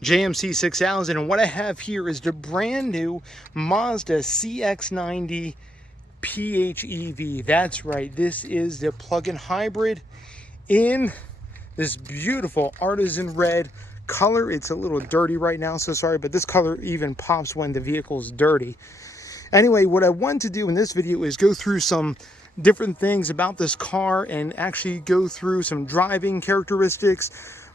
JMC 6000, and what I have here is the brand new Mazda CX90 PHEV. That's right, this is the plug-in hybrid in this beautiful artisan red color. It's a little dirty right now, so sorry, but this color even pops when the vehicle's dirty. Anyway, what I want to do in this video is go through some different things about this car and actually go through some driving characteristics,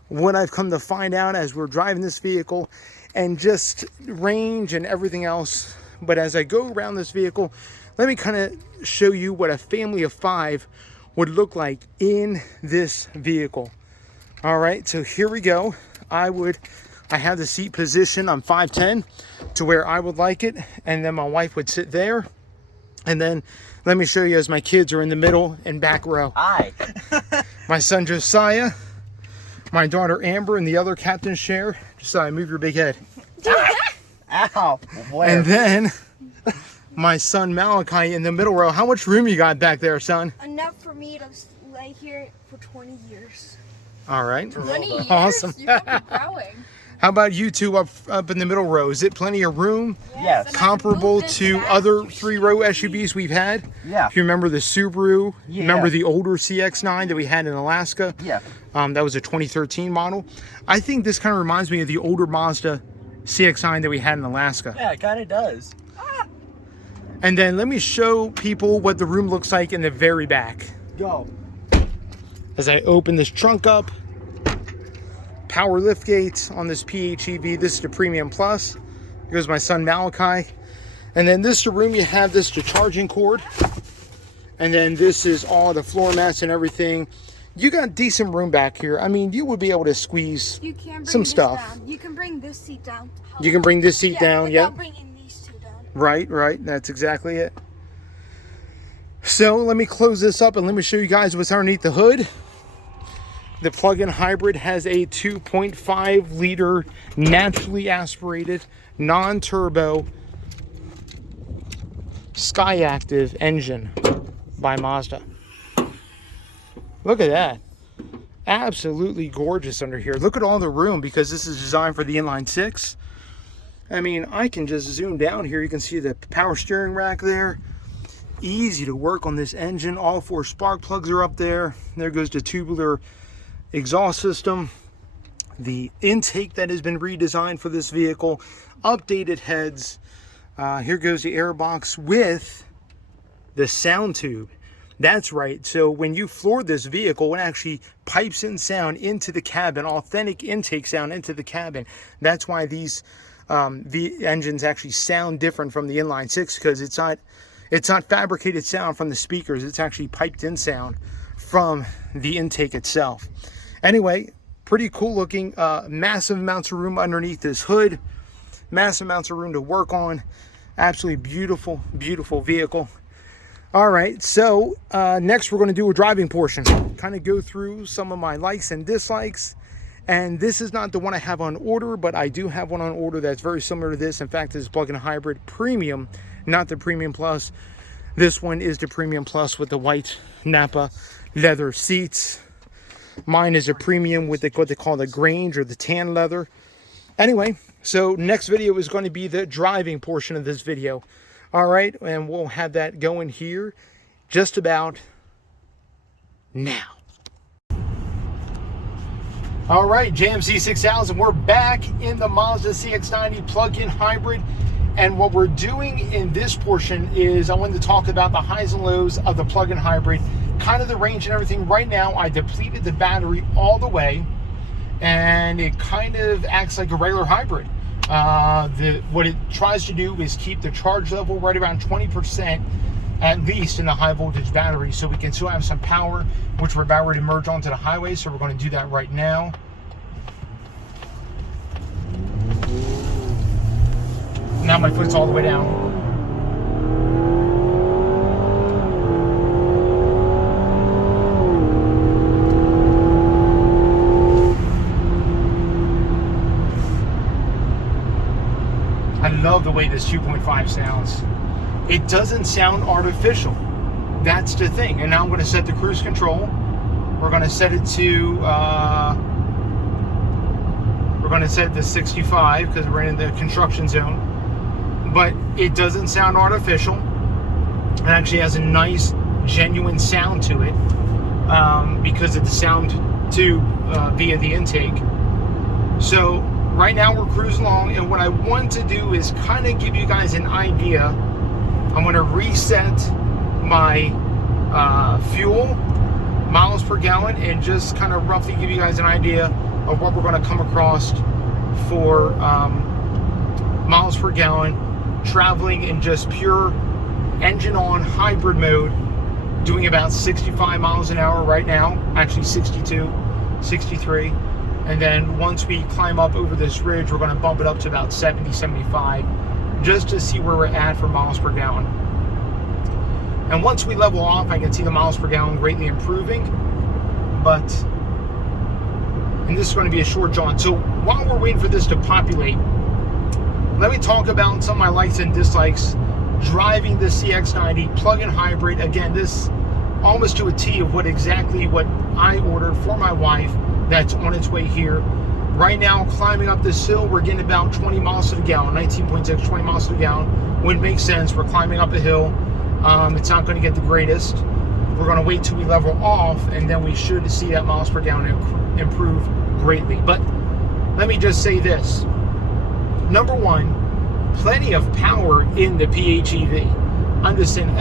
what I've come to find out as we're driving this vehicle, and just range and everything else. But as I go around this vehicle, let me kind of show you what a family of 5 would look like in this vehicle. All right, so here we go. I have the seat position on 5'10" to where I would like it, and then my wife would sit there. And then let me show you as my kids are in the middle and back row. Hi. My son Josiah, my daughter Amber in the other captain's chair. Josiah, move your big head. Ow. Where? And then my son Malachi in the middle row. How much room you got back there, son? Enough for me to lay here for 20 years. All right. 20 years? Awesome. You're growing. How about you two up in the middle row? Is it plenty of room? Yes. and I Comparable moved this to back other for 3-row storage. SUVs we've had? Yeah. If you remember the Subaru, Yeah. remember the older CX9 that we had in Alaska? Yeah. That was a 2013 model. I think this kind of reminds me of the older Mazda CX9 that we had in Alaska. Yeah, it kind of does. And then let me show people what the room looks like in the very back. Go. As I open this trunk up, power lift gates on this PHEV. This is the Premium Plus. Here goes my son Malachi. And then this is the room you have, this is the charging cord. And then this is all the floor mats and everything. You got decent room back here. I mean, you would be able to squeeze You can bring some this stuff. Down. You can bring this seat down. You can bring this seat down, without yep. bringing these two down. Right. That's exactly it. So let me close this up and let me show you guys what's underneath the hood. The plug-in hybrid has a 2.5 liter naturally aspirated, non-turbo, Skyactiv engine by Mazda. Look at that. Absolutely gorgeous under here. Look at all the room because this is designed for the inline 6. I mean, I can just zoom down here. You can see the power steering rack there. Easy to work on this engine. All 4 spark plugs are up there. There goes the tubular exhaust system. The intake that has been redesigned for this vehicle. Updated heads. Here goes the airbox with the sound tube. That's right. So when you floor this vehicle, it actually pipes in sound into the cabin, authentic intake sound into the cabin. That's why these engines actually sound different from the inline 6, because it's not fabricated sound from the speakers. It's actually piped in sound from the intake itself. Anyway, pretty cool looking. Massive amounts of room underneath this hood. Massive amounts of room to work on. Absolutely beautiful, beautiful vehicle. All right, so next we're going to do a driving portion. Kind of go through some of my likes and dislikes. And this is not the one I have on order, but I do have one on order that's very similar to this. In fact, this is plug-in hybrid premium, not the Premium Plus. This one is the Premium Plus with the white Napa leather seats. Mine is a premium with what they call the grange or the tan leather. Anyway, so next video is going to be the driving portion of this video. All right, and we'll have that going here just about now. All right, JMC 6000, we're back in the Mazda CX90 plug-in hybrid. And what we're doing in this portion is I wanted to talk about the highs and lows of the plug-in hybrid, kind of the range and everything. Right now, I depleted the battery all the way, and it kind of acts like a regular hybrid. What it tries to do is keep the charge level right around 20% at least in the high voltage battery, so we can still have some power, which we're about ready to merge onto the highway. So we're going to do that right now. Now my foot's all the way down. I love the way this 2.5 sounds. It doesn't sound artificial. That's the thing. And now I'm going to set the cruise control. We're going to set it to going to set it to 65 because we're in the construction zone. But it doesn't sound artificial. It actually has a nice, genuine sound to it because of the sound tube via the intake. So right now we're cruising along, and what I want to do is kind of give you guys an idea. I'm going to reset my fuel miles per gallon and just kind of roughly give you guys an idea of what we're going to come across for miles per gallon traveling in just pure engine on hybrid mode, doing about 65 miles an hour right now, actually 62, 63. And then once we climb up over this ridge, we're going to bump it up to about 70, 75, just to see where we're at for miles per gallon. And once we level off, I can see the miles per gallon greatly improving. And this is going to be a short jaunt. So while we're waiting for this to populate, let me talk about some of my likes and dislikes driving the CX90 plug-in hybrid. Again, this almost to a T of what I ordered for my wife that's on its way here. Right now, climbing up this hill, we're getting about 20 miles to the gallon, 19.6, 20 miles to the gallon. Wouldn't make sense. We're climbing up a hill. It's not going to get the greatest. We're going to wait till we level off, and then we should see that miles per gallon improve greatly. But let me just say this. Number one, plenty of power in the PHEV. Understand,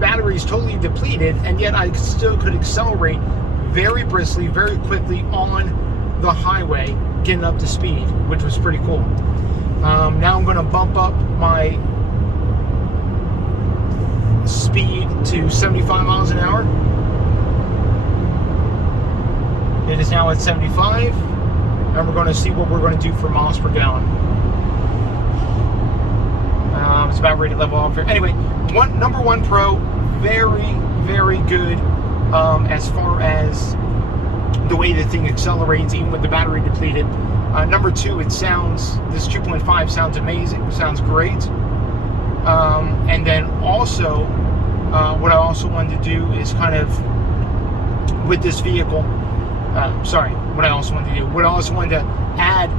battery's totally depleted, and yet I still could accelerate very briskly, very quickly on the highway, getting up to speed, which was pretty cool. Now I'm going to bump up my speed to 75 miles an hour. It is now at 75, and we're going to see what we're going to do for miles per gallon. It's about ready to level off here. Anyway, number one pro, very, very good as far as the way the thing accelerates, even with the battery depleted. Number two, this 2.5 sounds amazing, sounds great. And then also, what I also wanted to do is kind of, with this vehicle, what I also wanted to add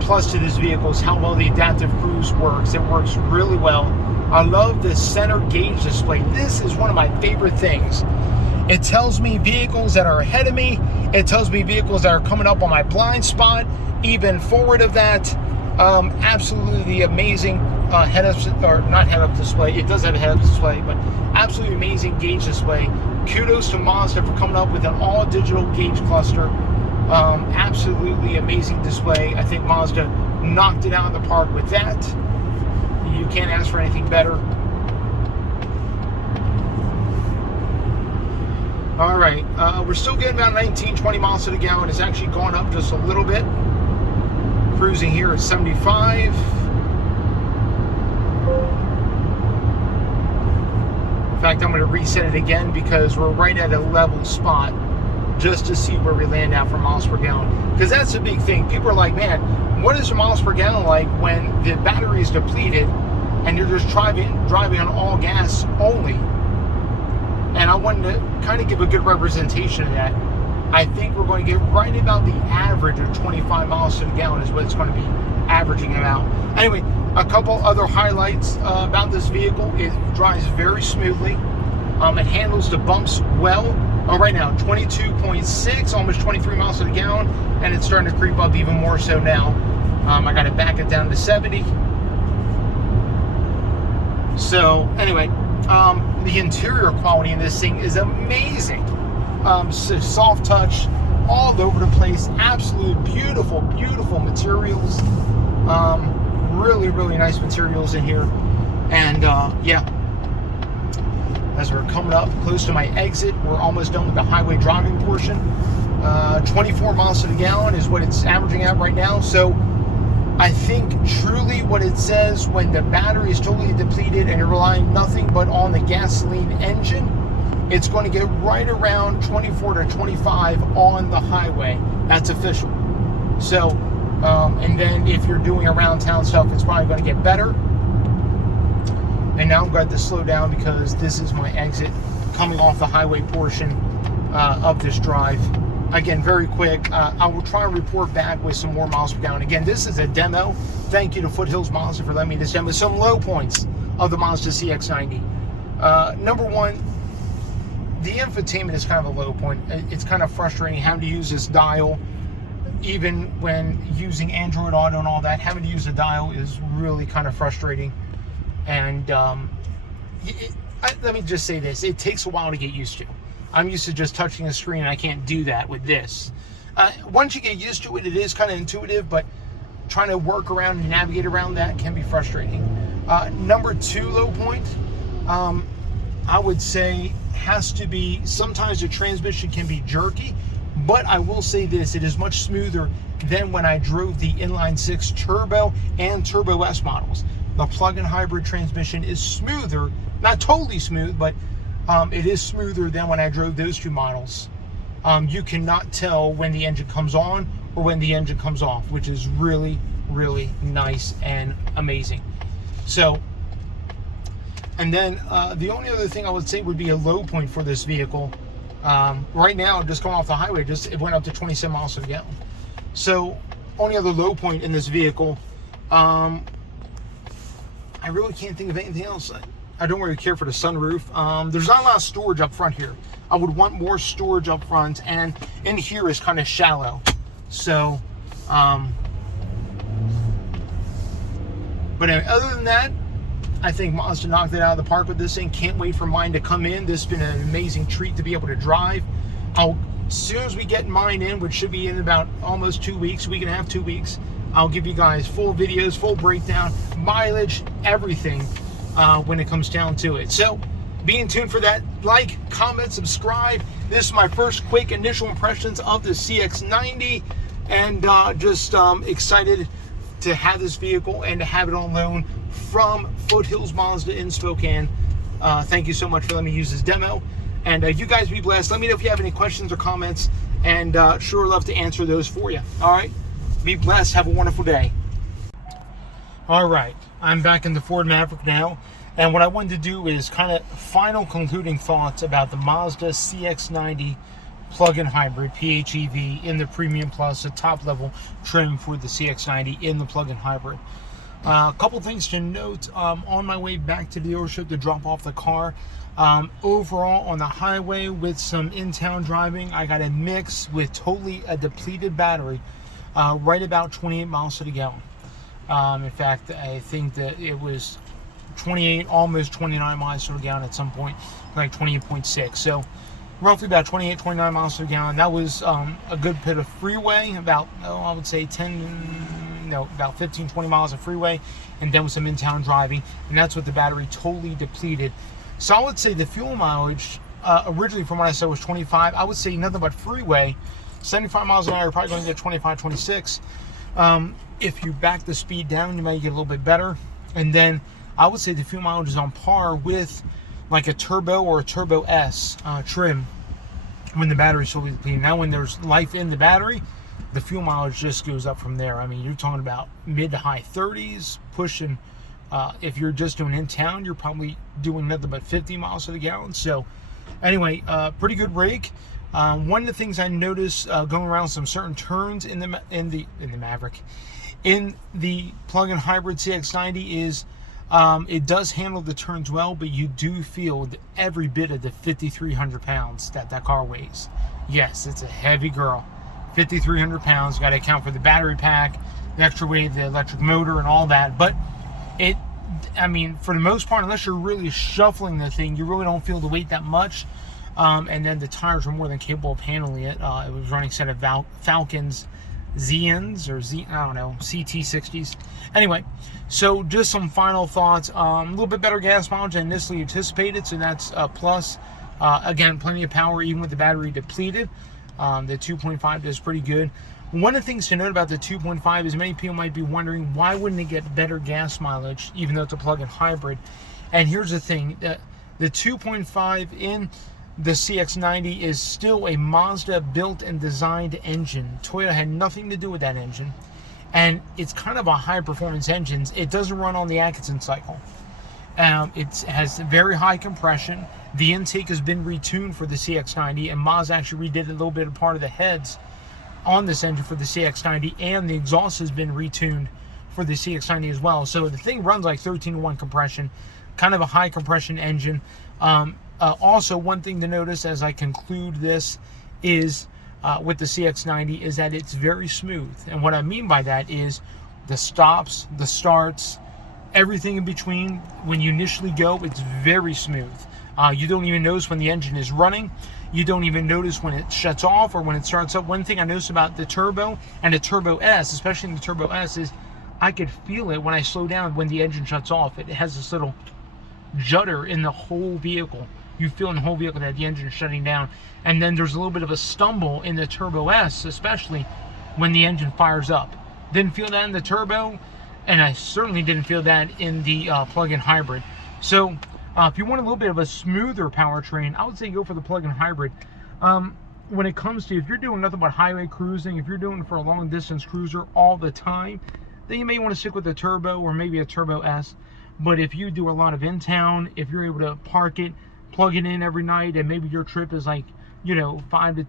plus to this vehicle is how well the adaptive cruise works. It works really well. I love the center gauge display. This is one of my favorite things. It tells me vehicles that are ahead of me. It tells me vehicles that are coming up on my blind spot, even forward of that. Absolutely amazing not head-up display. It does have a head-up display, but absolutely amazing gauge display. Kudos to Mazda for coming up with an all-digital gauge cluster. Absolutely amazing display. I think Mazda knocked it out of the park with that. You can't ask for anything better. All right, we're still getting about 19, 20 miles to the gallon. It's actually gone up just a little bit. Cruising here at 75. In fact, I'm going to reset it again because we're right at a level spot just to see where we land out for miles per gallon. Because that's the big thing. People are like, man, what is the miles per gallon like when the battery is depleted and you're just driving on all gas only? And I wanted to kind of give a good representation of that. I think we're going to get right about the average of 25 miles to the gallon is what it's going to be averaging about. Anyway, a couple other highlights about this vehicle. It drives very smoothly. It handles the bumps well. Right now, 22.6, almost 23 miles to the gallon, and it's starting to creep up even more so now. I got to back it down to 70. So anyway, the interior quality in this thing is amazing. Soft touch all over the place. Absolute beautiful, beautiful materials. Really, really nice materials in here. And yeah, as we're coming up close to my exit, we're almost done with the highway driving portion. 24 miles to the gallon is what it's averaging at right now. So I think truly what it says, when the battery is totally depleted and you're relying nothing but on the gasoline engine, it's going to get right around 24 to 25 on the highway. That's official. So, and then if you're doing around town stuff, it's probably going to get better. And now I'm going to slow down because this is my exit coming off the highway portion of this drive. again, very quick, I will try and report back with some more miles per gallon. Again, this is a demo. Thank you to Foothills Mazda for letting me this demo. Some low points of the Mazda CX90. Number one, the infotainment is kind of a low point. It's kind of frustrating having to use this dial, even when using Android Auto and all that. Having to use a dial is really kind of frustrating. And let me just say this, it takes a while to get used to. I'm used to just touching a screen, and I can't do that with this. Once you get used to it, it is kind of intuitive, but trying to work around and navigate around that can be frustrating. Number two low point, I would say, has to be, sometimes the transmission can be jerky, but I will say this, it is much smoother than when I drove the inline-six turbo and turbo S models. The plug-in hybrid transmission is smoother, not totally smooth, but it is smoother than when I drove those two models. You cannot tell when the engine comes on or when the engine comes off, which is really, really nice and amazing. So, and then the only other thing I would say would be a low point for this vehicle. Right now, just going off the highway, it went up to 27 miles per gallon. So, only other low point in this vehicle, I really can't think of anything else. I don't really care for the sunroof. There's not a lot of storage up front here. I would want more storage up front, and in here is kind of shallow. So, but anyway, other than that, I think Mazda knocked it out of the park with this thing. Can't wait for mine to come in. This has been an amazing treat to be able to drive. As soon as we get mine in, which should be in about almost 2 weeks, week and a half, 2 weeks, I'll give you guys full videos, full breakdown, mileage, everything when it comes down to it. So be in tune for that. Like, comment, subscribe. This is my first quick initial impressions of the CX90, and just excited to have this vehicle and to have it on loan from Foothills Mazda in Spokane. Thank you so much for letting me use this demo, and you guys be blessed. Let me know if you have any questions or comments, and sure love to answer those for you. All right, be blessed. Have a wonderful day. All right, I'm back in the Ford Maverick now, and what I wanted to do is kind of final concluding thoughts about the Mazda CX90 plug-in hybrid PHEV in the Premium Plus, the top level trim for the CX90 in the plug-in hybrid. A couple things to note on my way back to the dealership to drop off the car. Overall on the highway with some in-town driving, I got a mix with totally a depleted battery, right about 28 miles to the gallon. In fact, I think that it was 28, almost 29 miles to the gallon at some point, like 28.6. So roughly about 28, 29 miles to the gallon. That was a good bit of freeway, about, I would say about 15, 20 miles of freeway, and then with some in-town driving, and that's what the battery totally depleted. So I would say the fuel mileage, originally from what I said was 25, I would say nothing but freeway, 75 miles an hour, you're probably going to get 25, 26. If you back the speed down, you might get a little bit better. And then I would say the fuel mileage is on par with like a turbo or a turbo S trim when the battery's totally depleted. Now when there's life in the battery, the fuel mileage just goes up from there. I mean, you're talking about mid to high 30s, pushing, if you're just doing in town, you're probably doing nothing but 50 miles to the gallon. So anyway, pretty good rake. One of the things I noticed going around some certain turns in the Maverick, in the plug-in hybrid CX90 is it does handle the turns well, but you do feel every bit of the 5,300 pounds that car weighs. Yes, it's a heavy girl. 5,300 pounds. Got to account for the battery pack, the extra weight, the electric motor, and all that. But I mean, for the most part, unless you're really shuffling the thing, you really don't feel the weight that much. And then the tires were more than capable of handling it. It was running a set of Falcons ZNs or I don't know, CT60s. Anyway, so just some final thoughts. A little bit better gas mileage than initially anticipated, so that's a plus. Again, plenty of power even with the battery depleted. The 2.5 does pretty good. One of the things to note about the 2.5 is many people might be wondering, why wouldn't it get better gas mileage even though it's a plug-in hybrid? And here's the thing, the 2.5 in the CX90 is still a Mazda built and designed engine. Toyota had nothing to do with that engine, and it's kind of a high performance engine. It doesn't run on the Atkinson cycle. It has very high compression. The intake has been retuned for the CX90, and Mazda actually redid a little bit of part of the heads on this engine for the CX90, and the exhaust has been retuned for the CX90 as well. So the thing runs like 13-to-1 compression, kind of a high compression engine. Also, one thing to notice as I conclude this is with the CX90 is that it's very smooth. And what I mean by that is the stops, the starts, everything in between. When you initially go, it's very smooth. You don't even notice when the engine is running. You don't even notice when it shuts off or when it starts up. One thing I noticed about the Turbo and the Turbo S, especially in the Turbo S, is I could feel it when I slow down when the engine shuts off. It has this little judder in the whole vehicle. You feel in the whole vehicle that the engine is shutting down. And then there's a little bit of a stumble in the Turbo S, especially when the engine fires up. Didn't feel that in the Turbo, and I certainly didn't feel that in the plug-in hybrid. So if you want a little bit of a smoother powertrain, I would say go for the plug-in hybrid. When it comes to, if you're doing nothing but highway cruising, if you're doing it for a long distance cruiser all the time, then you may want to stick with a Turbo or maybe a Turbo S. But if you do a lot of in-town, if you're able to park it, plug it in every night, and maybe your trip is like, 10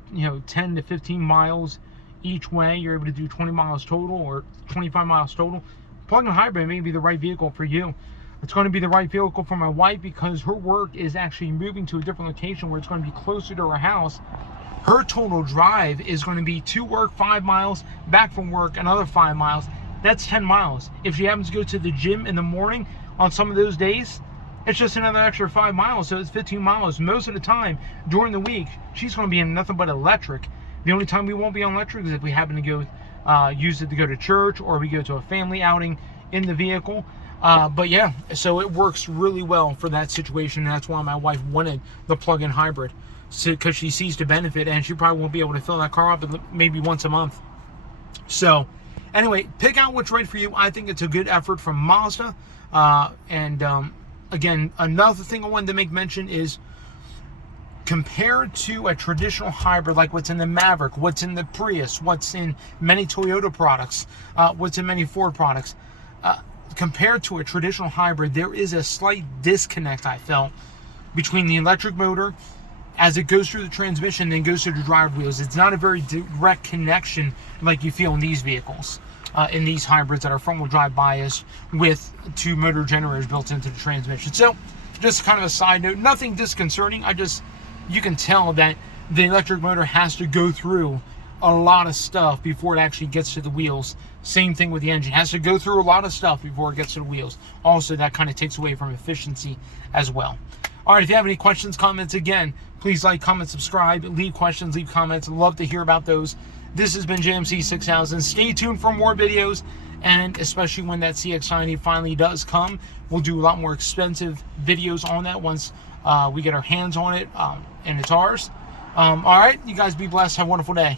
to 15 miles each way, you're able to do 20 miles total or 25 miles total, plug-in hybrid may be the right vehicle for you. It's going to be the right vehicle for my wife because her work is actually moving to a different location where it's going to be closer to her house. Her total drive is going to be to work 5 miles, back from work another 5 miles. That's 10 miles. If she happens to go to the gym in the morning on some of those days, it's just another extra 5 miles, so it's 15 miles. Most of the time during the week, she's going to be in nothing but electric. The only time we won't be on electric is if we happen to go use it to go to church or we go to a family outing in the vehicle. But yeah, so it works really well for that situation. And that's why my wife wanted the plug-in hybrid, because she sees the benefit, and she probably won't be able to fill that car up maybe once a month. So anyway, pick out what's right for you. I think it's a good effort from Mazda. Again, another thing I wanted to make mention is, compared to a traditional hybrid like what's in the Maverick, what's in the Prius, what's in many Toyota products, what's in many Ford products, compared to a traditional hybrid, there is a slight disconnect, I felt, between the electric motor as it goes through the transmission, then goes through the drive wheels. It's not a very direct connection like you feel in these vehicles, in these hybrids that are front-wheel drive biased with 2 motor generators built into the transmission. So, just kind of a side note, nothing disconcerting. You can tell that the electric motor has to go through a lot of stuff before it actually gets to the wheels. Same thing with the engine. It has to go through a lot of stuff before it gets to the wheels. Also, that kind of takes away from efficiency as well. All right, if you have any questions, comments, again, please like, comment, subscribe, leave questions, leave comments. I'd love to hear about those. This has been JMC 6000. Stay tuned for more videos, and especially when that CX90 finally does come, we'll do a lot more expensive videos on that once we get our hands on it, and it's ours. All right, you guys be blessed. Have a wonderful day.